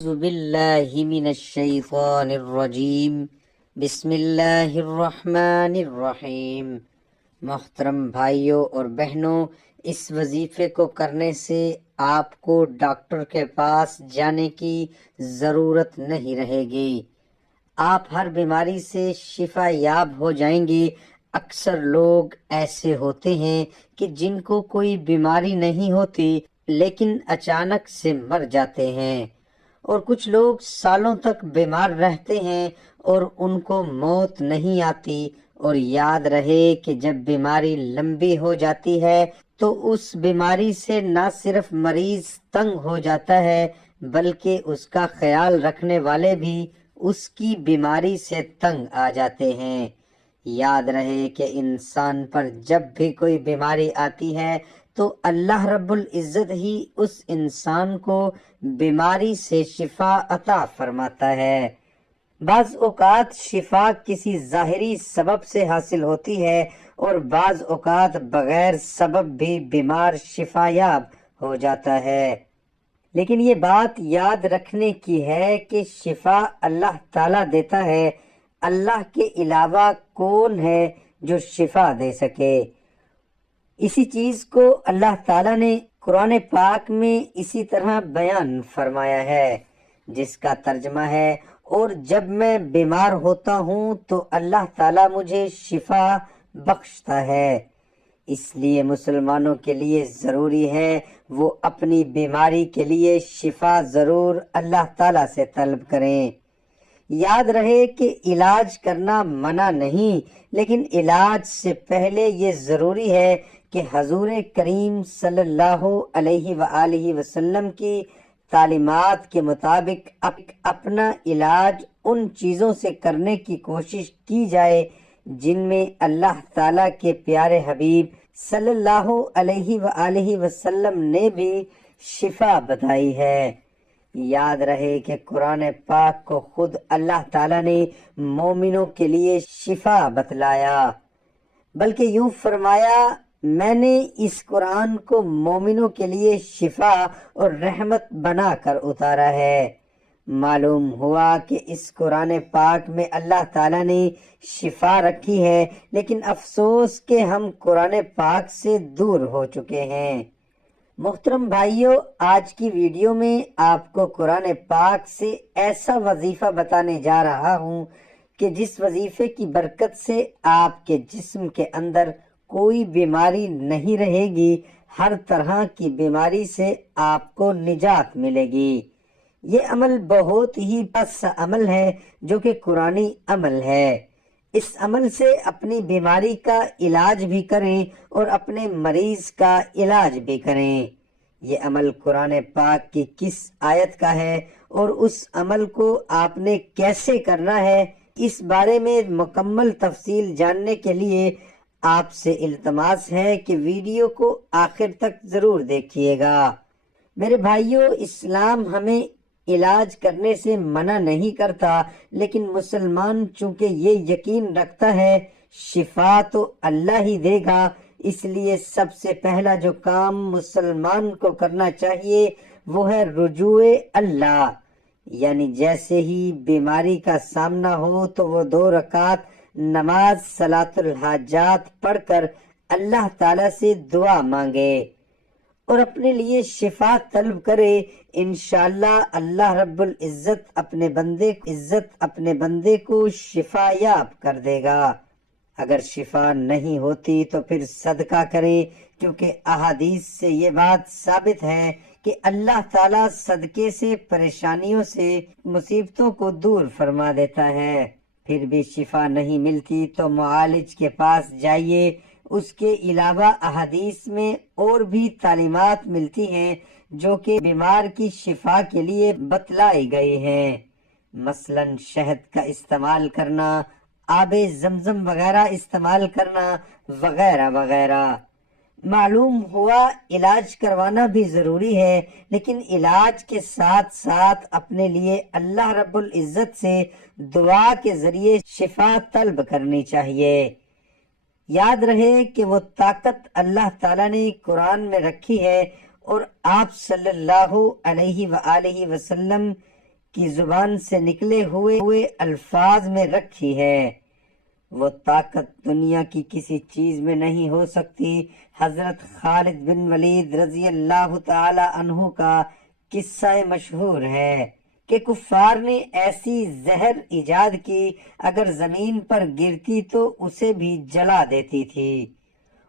اعوذ باللہ من الشیطان الرجیم بسم اللہ الرحمن الرحیم۔ محترم بھائیوں اور بہنوں، اس وظیفے کو کرنے سے آپ کو ڈاکٹر کے پاس جانے کی ضرورت نہیں رہے گی۔ آپ ہر بیماری سے شفا یاب ہو جائیں گے۔ اکثر لوگ ایسے ہوتے ہیں کہ جن کو کوئی بیماری نہیں ہوتی لیکن اچانک سے مر جاتے ہیں، اور کچھ لوگ سالوں تک بیمار رہتے ہیں اور ان کو موت نہیں آتی۔ اور یاد رہے کہ جب بیماری لمبی ہو جاتی ہے تو اس بیماری سے نہ صرف مریض تنگ ہو جاتا ہے بلکہ اس کا خیال رکھنے والے بھی اس کی بیماری سے تنگ آ جاتے ہیں۔ یاد رہے کہ انسان پر جب بھی کوئی بیماری آتی ہے تو اللہ رب العزت ہی اس انسان کو بیماری سے شفا عطا فرماتا ہے۔ بعض اوقات شفا کسی ظاہری سبب سے حاصل ہوتی ہے اور بعض اوقات بغیر سبب بھی بیمار شفا یاب ہو جاتا ہے۔ لیکن یہ بات یاد رکھنے کی ہے کہ شفا اللہ تعالیٰ دیتا ہے۔ اللہ کے علاوہ کون ہے جو شفا دے سکے؟ اسی چیز کو اللہ تعالیٰ نے قرآن پاک میں اسی طرح بیان فرمایا ہے، جس کا ترجمہ ہے، اور جب میں بیمار ہوتا ہوں تو اللہ تعالیٰ مجھے شفا بخشتا ہے۔ اس لیے مسلمانوں کے لیے ضروری ہے وہ اپنی بیماری کے لیے شفا ضرور اللہ تعالیٰ سے طلب کریں۔ یاد رہے کہ علاج کرنا منع نہیں، لیکن علاج سے پہلے یہ ضروری ہے کہ حضور کریم صلی اللہ علیہ وآلہ وسلم کی تعلیمات کے مطابق اپنا علاج ان چیزوں سے کرنے کی کوشش کی جائے جن میں اللہ تعالیٰ کے پیارے حبیب صلی اللہ علیہ وآلہ وسلم نے بھی شفا بتائی ہے۔ یاد رہے کہ قرآن پاک کو خود اللہ تعالیٰ نے مومنوں کے لیے شفا بتلایا، بلکہ یوں فرمایا، میں نے اس قرآن کو مومنوں کے لیے شفا اور رحمت بنا کر اتارا ہے۔ معلوم ہوا کہ اس قرآن پاک میں اللہ تعالیٰ نے شفا رکھی ہے، لیکن افسوس کہ ہم قرآن پاک سے دور ہو چکے ہیں۔ محترم بھائیوں، آج کی ویڈیو میں آپ کو قرآن پاک سے ایسا وظیفہ بتانے جا رہا ہوں کہ جس وظیفے کی برکت سے آپ کے جسم کے اندر کوئی بیماری نہیں رہے گی، ہر طرح کی بیماری سے آپ کو نجات ملے گی۔ یہ عمل بہت ہی بس عمل ہے جو کہ قرآنی عمل ہے۔ اس عمل سے اپنی بیماری کا علاج بھی کریں اور اپنے مریض کا علاج بھی کریں۔ یہ عمل قرآن پاک کی کس آیت کا ہے اور اس عمل کو آپ نے کیسے کرنا ہے، اس بارے میں مکمل تفصیل جاننے کے لیے آپ سے التماس ہے کہ ویڈیو کو آخر تک ضرور دیکھیے گا۔ میرے بھائیوں، اسلام ہمیں علاج کرنے سے منع نہیں کرتا، لیکن مسلمان چونکہ یہ یقین رکھتا ہے شفا تو اللہ ہی دے گا، اس لیے سب سے پہلا جو کام مسلمان کو کرنا چاہیے وہ ہے رجوع اللہ، یعنی جیسے ہی بیماری کا سامنا ہو تو وہ 2 رکعت نماز صلاۃ الحاجات پڑھ کر اللہ تعالیٰ سے دعا مانگے اور اپنے لیے شفا طلب کرے۔ انشاءاللہ اللہ رب العزت اپنے بندے کو شفا یاب کر دے گا۔ اگر شفا نہیں ہوتی تو پھر صدقہ کریں، کیونکہ احادیث سے یہ بات ثابت ہے کہ اللہ تعالیٰ صدقے سے پریشانیوں سے مصیبتوں کو دور فرما دیتا ہے۔ پھر بھی شفا نہیں ملتی تو معالج کے پاس جائیے۔ اس کے علاوہ احادیث میں اور بھی تعلیمات ملتی ہیں جو کہ بیمار کی شفا کے لیے بتلائی گئی ہیں، مثلا شہد کا استعمال کرنا، آب زمزم وغیرہ استعمال کرنا وغیرہ وغیرہ۔ معلوم ہوا علاج کروانا بھی ضروری ہے، لیکن علاج کے ساتھ ساتھ اپنے لیے اللہ رب العزت سے دعا کے ذریعے شفا طلب کرنی چاہیے۔ یاد رہے کہ وہ طاقت اللہ تعالیٰ نے قرآن میں رکھی ہے اور آپ صلی اللہ علیہ وآلہ وسلم کی زبان سے نکلے ہوئے الفاظ میں رکھی ہے۔ وہ طاقت دنیا کی کسی چیز میں نہیں ہو سکتی۔ حضرت خالد بن ولید رضی اللہ تعالی عنہ کا قصہ مشہور ہے کہ کفار نے ایسی زہر ایجاد کی، اگر زمین پر گرتی تو اسے بھی جلا دیتی تھی،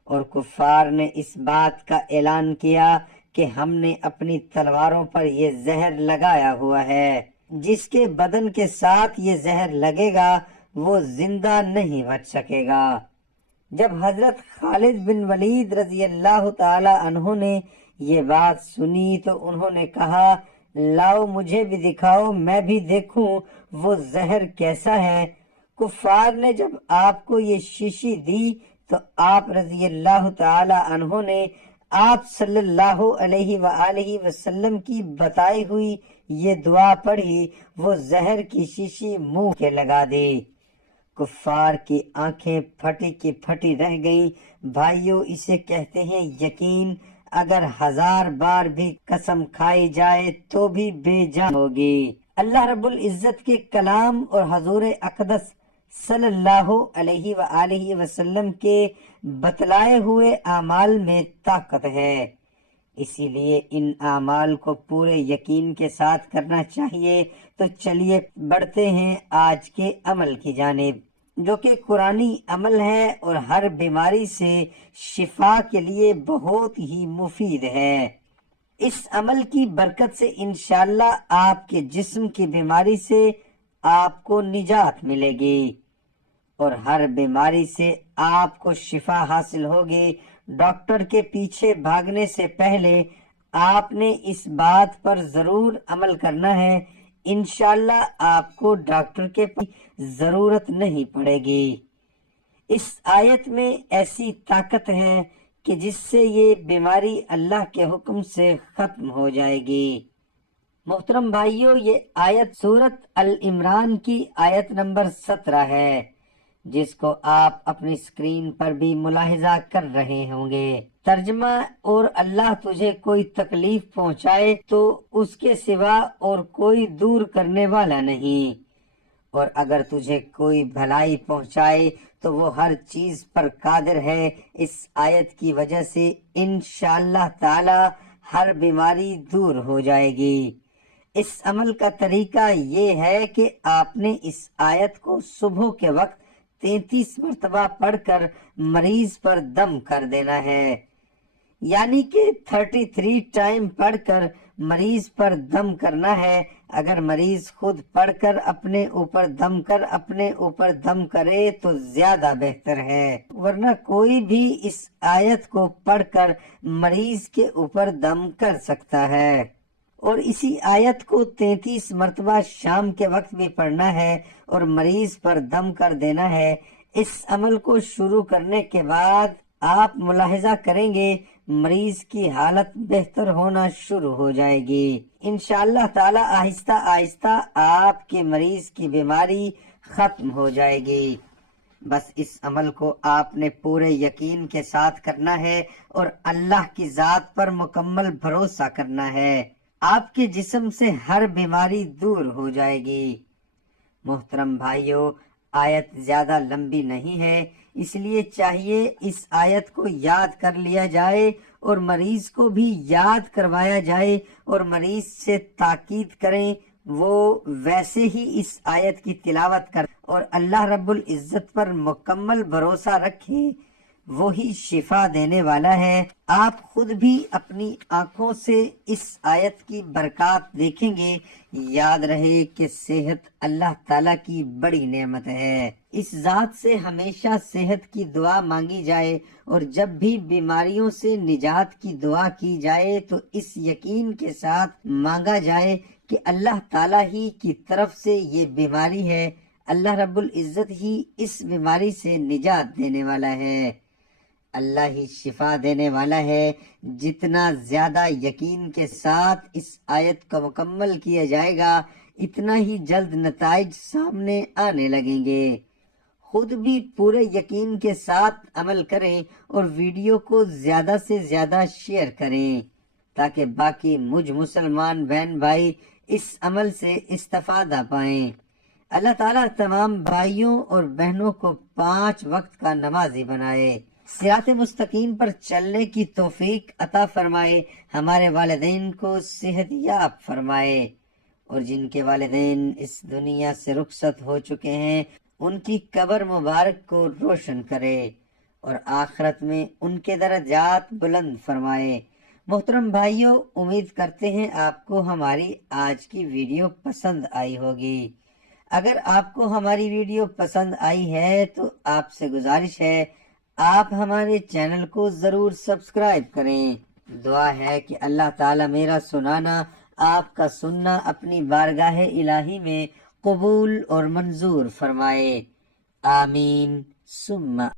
اور کفار نے اس بات کا اعلان کیا کہ ہم نے اپنی تلواروں پر یہ زہر لگایا ہوا ہے، جس کے بدن کے ساتھ یہ زہر لگے گا وہ زندہ نہیں بچ سکے گا۔ جب حضرت خالد بن ولید رضی اللہ تعالی عنہ نے یہ بات سنی تو انہوں نے کہا، لاؤ مجھے بھی دکھاؤ، میں بھی دیکھوں وہ زہر کیسا ہے۔ کفار نے جب آپ کو یہ شیشی دی تو آپ رضی اللہ تعالی عنہ نے آپ صلی اللہ علیہ وآلہ وسلم کی بتائی ہوئی یہ دعا پڑھی، وہ زہر کی شیشی منہ کے لگا دی۔ کفار کی آنکھیں پھٹی کی پھٹی رہ گئیں۔ بھائیو، اسے کہتے ہیں یقین، اگر 1000 بار بھی قسم کھائی جائے تو بھی بے جان ہوگی۔ اللہ رب العزت کے کلام اور حضور اقدس صلی اللہ علیہ وآلہ وسلم کے بتلائے ہوئے اعمال میں طاقت ہے، اسی لیے ان اعمال کو پورے یقین کے ساتھ کرنا چاہیے۔ تو چلیے بڑھتے ہیں آج کے عمل کی جانب، جو کہ قرآنی عمل ہے اور ہر بیماری سے شفا کے لیے بہت ہی مفید ہے۔ اس عمل کی برکت سے انشاءاللہ آپ کے جسم کی بیماری سے آپ کو نجات ملے گی اور ہر بیماری سے آپ کو شفا حاصل ہوگی۔ ڈاکٹر کے پیچھے بھاگنے سے پہلے آپ نے اس بات پر ضرور عمل کرنا ہے، انشاءاللہ آپ کو ڈاکٹر کے ضرورت نہیں پڑے گی۔ اس آیت میں ایسی طاقت ہے کہ جس سے یہ بیماری اللہ کے حکم سے ختم ہو جائے گی۔ محترم بھائیو، یہ آیت سورۃ ال-عمران کی آیت نمبر 17 ہے، جس کو آپ اپنی اسکرین پر بھی ملاحظہ کر رہے ہوں گے۔ ترجمہ، اور اللہ تجھے کوئی تکلیف پہنچائے تو اس کے سوا اور کوئی دور کرنے والا نہیں، اور اگر تجھے کوئی بھلائی پہنچائے تو وہ ہر چیز پر قادر ہے۔ اس آیت کی وجہ سے انشاءاللہ تعالی ہر بیماری دور ہو جائے گی۔ اس عمل کا طریقہ یہ ہے کہ آپ نے اس آیت کو صبح کے وقت 33 مرتبہ پڑھ کر مریض پر دم کر دینا ہے، یعنی کہ 33 ٹائم پڑھ کر مریض پر دم کرنا ہے۔ اگر مریض خود پڑھ کر اپنے اوپر دم کرے تو زیادہ بہتر ہے، ورنہ کوئی بھی اس آیت کو پڑھ کر مریض کے اوپر دم کر سکتا ہے، اور اسی آیت کو 33 مرتبہ شام کے وقت بھی پڑھنا ہے اور مریض پر دم کر دینا ہے۔ اس عمل کو شروع کرنے کے بعد آپ ملاحظہ کریں گے مریض کی حالت بہتر ہونا شروع ہو جائے گی۔ انشاءاللہ تعالی آہستہ آہستہ آپ کے مریض کی بیماری ختم ہو جائے گی۔ بس اس عمل کو آپ نے پورے یقین کے ساتھ کرنا ہے اور اللہ کی ذات پر مکمل بھروسہ کرنا ہے، آپ کے جسم سے ہر بیماری دور ہو جائے گی۔ محترم بھائیو، آیت زیادہ لمبی نہیں ہے، اس لیے چاہیے اس آیت کو یاد کر لیا جائے اور مریض کو بھی یاد کروایا جائے اور مریض سے تاکید کریں وہ ویسے ہی اس آیت کی تلاوت کر اور اللہ رب العزت پر مکمل بھروسہ رکھے، وہی شفا دینے والا ہے۔ آپ خود بھی اپنی آنکھوں سے اس آیت کی برکات دیکھیں گے۔ یاد رہے کہ صحت اللہ تعالیٰ کی بڑی نعمت ہے، اس ذات سے ہمیشہ صحت کی دعا مانگی جائے، اور جب بھی بیماریوں سے نجات کی دعا کی جائے تو اس یقین کے ساتھ مانگا جائے کہ اللہ تعالیٰ ہی کی طرف سے یہ بیماری ہے، اللہ رب العزت ہی اس بیماری سے نجات دینے والا ہے، اللہ ہی شفا دینے والا ہے۔ جتنا زیادہ یقین کے ساتھ اس آیت کو مکمل کیا جائے گا اتنا ہی جلد نتائج سامنے آنے لگیں گے۔ خود بھی پورے یقین کے ساتھ عمل کریں اور ویڈیو کو زیادہ سے زیادہ شیئر کریں تاکہ باقی مجھ مسلمان بہن بھائی اس عمل سے استفادہ پائیں۔ اللہ تعالیٰ تمام بھائیوں اور بہنوں کو 5 وقت کا نمازی بنائے، صراط مستقیم پر چلنے کی توفیق عطا فرمائے، ہمارے والدین کو صحت یاب فرمائے، اور جن کے والدین اس دنیا سے رخصت ہو چکے ہیں ان کی قبر مبارک کو روشن کرے اور آخرت میں ان کے درجات بلند فرمائے۔ محترم بھائیوں، امید کرتے ہیں آپ کو ہماری آج کی ویڈیو پسند آئی ہوگی۔ اگر آپ کو ہماری ویڈیو پسند آئی ہے تو آپ سے گزارش ہے آپ ہمارے چینل کو ضرور سبسکرائب کریں۔ دعا ہے کہ اللہ تعالی میرا سنانا، آپ کا سننا اپنی بارگاہ الہی میں قبول اور منظور فرمائے۔ آمین ثم